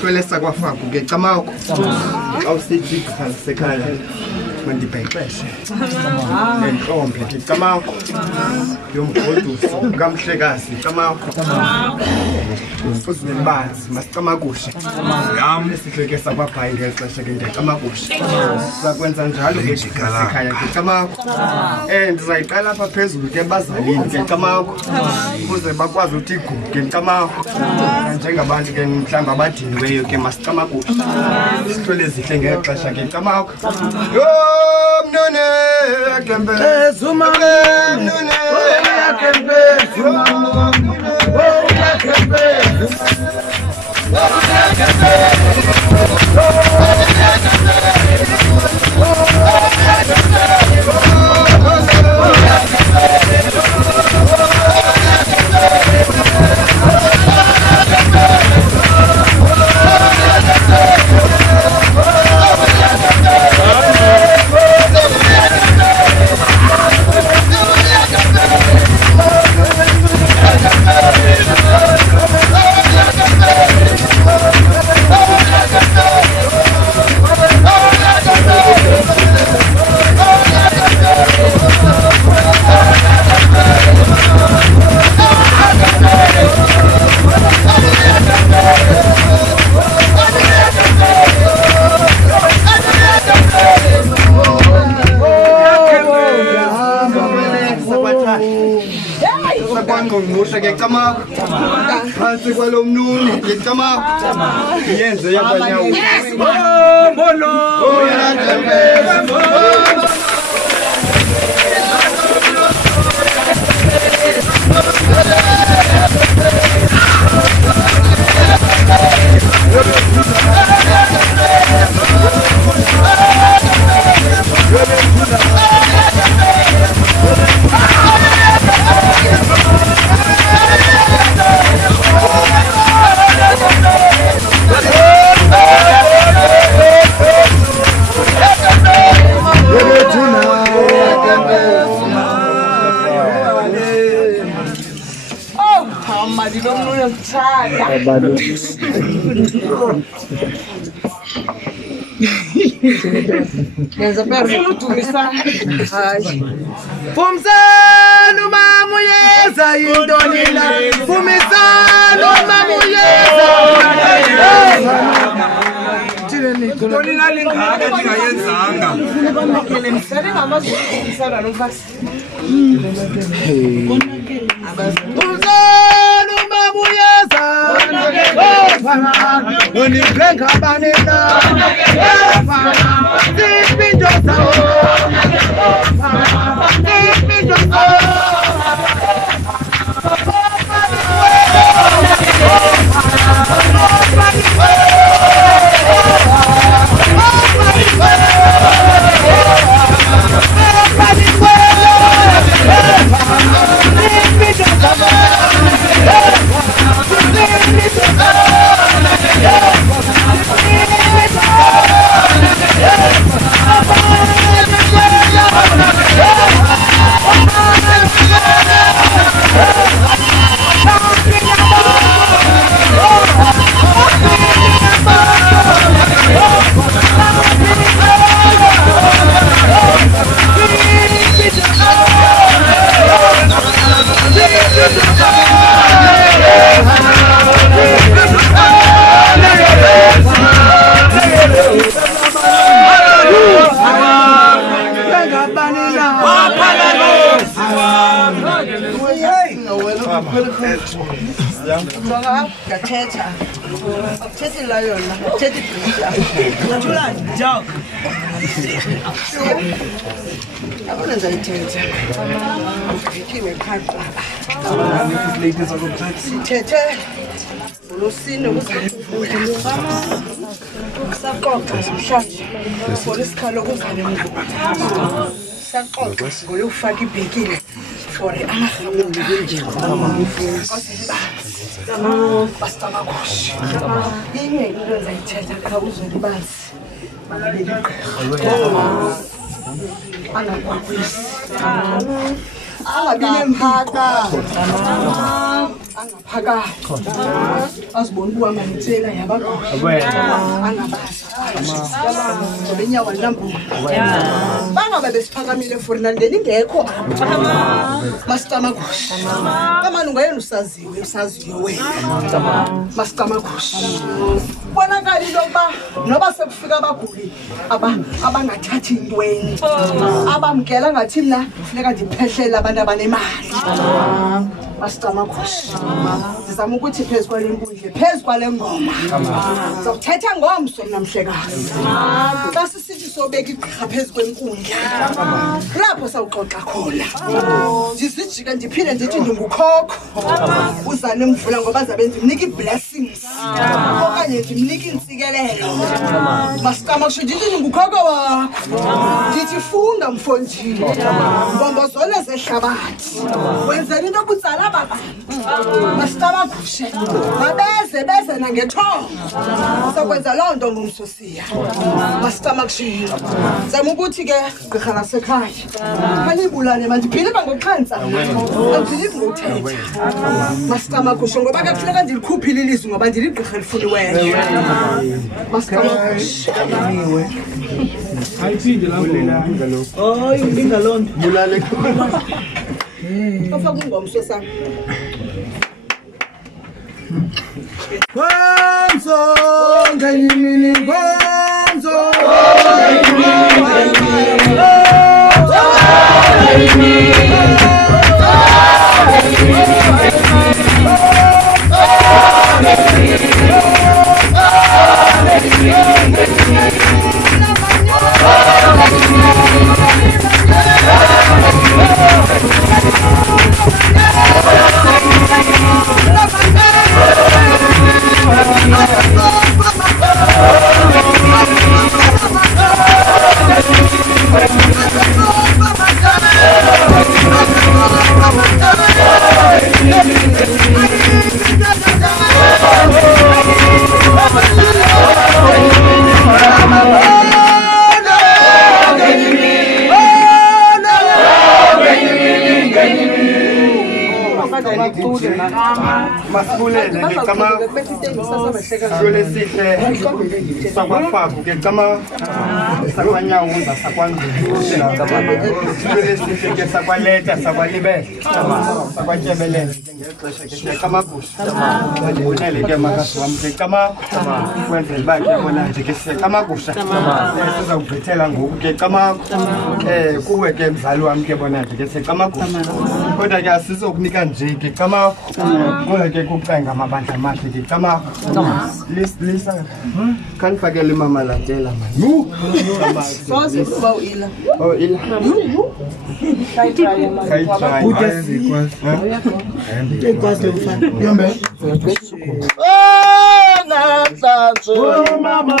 Kwelesa kwafaku ngecamako xa usithi sekhaya mandibhexeshe nentlombe ngecamako yomgoduso kamhlekazi camako uzinibanzi masicamakushe yam esihleke sakwabhayi ngexesha ke ngecamakushe sakwenza njalo ngekhaya ngecamako ndizayiqala apha phezulu ke bazalini ngecamako ukuze bakwazi uthi igugu ngecamako njengabantu ke mhlawumbi abadiniweyo ke masicamakushe sithole ezihle ngexesha ngecamako Mnune akembe Zuma Mnune akembe Zuma akembe Ngusha ngecamako phansi kwalomnuni ngecamako yenze yabanyawo bolo Fumsano mamuyeza indonila Fumisano mamuyeza Ndonila lingaka ndingayenzanga Fumsano mamuyeza Onibrenga banela Sipinjosa Sipinjosa Hawu, ngiyathetha. Akuthethi la yona, akuthethi ibhila. Uthulani? Jog. Yabona ngiyayithetha. Ngikhiwe ekhaya. Sithethe. Ulusine ukuzifuza. Saxoxa namhlanje. Ngifuna isikhalo kuzane mntu. Saxoxa ngolufaka ibhekile. For amahlombe nje. Bastama kush. Yini into ezayithetha xa uzolibazi. Malibele igqirha. Angakwakwisi. Angabile mphaka. Angaphakathi. Azibona ukuba manitsela yabakho. Angabaza. Benyawo lambu. Bangabe besiphakamile for nandeni ingekho. Masitama kush. Kamani ungayena usaziyo wena. Masitama kush. Bonakala lokuba noba sekufika abaguli abangathathi intweni. Abamkela ngathi mina funeka ndiphehlela abantu abanemali. Masitama kush. Sizama ukuthi phezu kwale nkundla, phezu kwale ngoma. Sizothetha ngomso namhlekazi. Xa sisithi sobeka igqirha phezu kwenkundla. Lapho sawuxoxa khona. Ndizijika ndiphinde ndithi ndingukhokho. Uzane Mvula ngoba zabenza imnika iblessings. Okanye ndimnika intsikelelo. Masitama kusho ndithi ndingukhokho wakho. Ndithi funda mfondini. Mbombozole zehlabathi. Wenzela into kutsala baba. Masitama kushe. Mabeze nangethongo. Sakwenza loo nto ngomsosiya. Masitama kushe. Zama ukuthi ke gqirha lasekhaya. Kanibulane mandiphile bangoqhansa. Andilivi ngothetha. Masitama kushe ngoba ke kufuneka ndilikhuphile ilizwi ngoba ndiligqirha elifuniweyo. Masitama kushe. Ayiphinde lapho. Hayi ngingalondo. Bulale. Ufaka ingomso sami. Gomzo, ngayimini gomzo. Masibulele ngicama sole sihle sakwafaku ngicama sakwanyawuza sakwanzulu sole sihle ke sakwaleta sakwalibele sakwatshebelele ngexesha ke kamagusha ngibonele ke makasi wami ngicama kwenzela bakhe bona nje ke sikamagusha sizawugqithela ngoku ke cama kuwe ke mzali wami ke bona nje ke sikamagusha kodwa ke asizokunika nje ke cama ngoba ke kuqenga amabandla amahle ke cama lisa kanifakele imama latela man Soze kuba uila. oh ila kayitry Ekwazi mfana. Yombe. namhlanje Oh mama.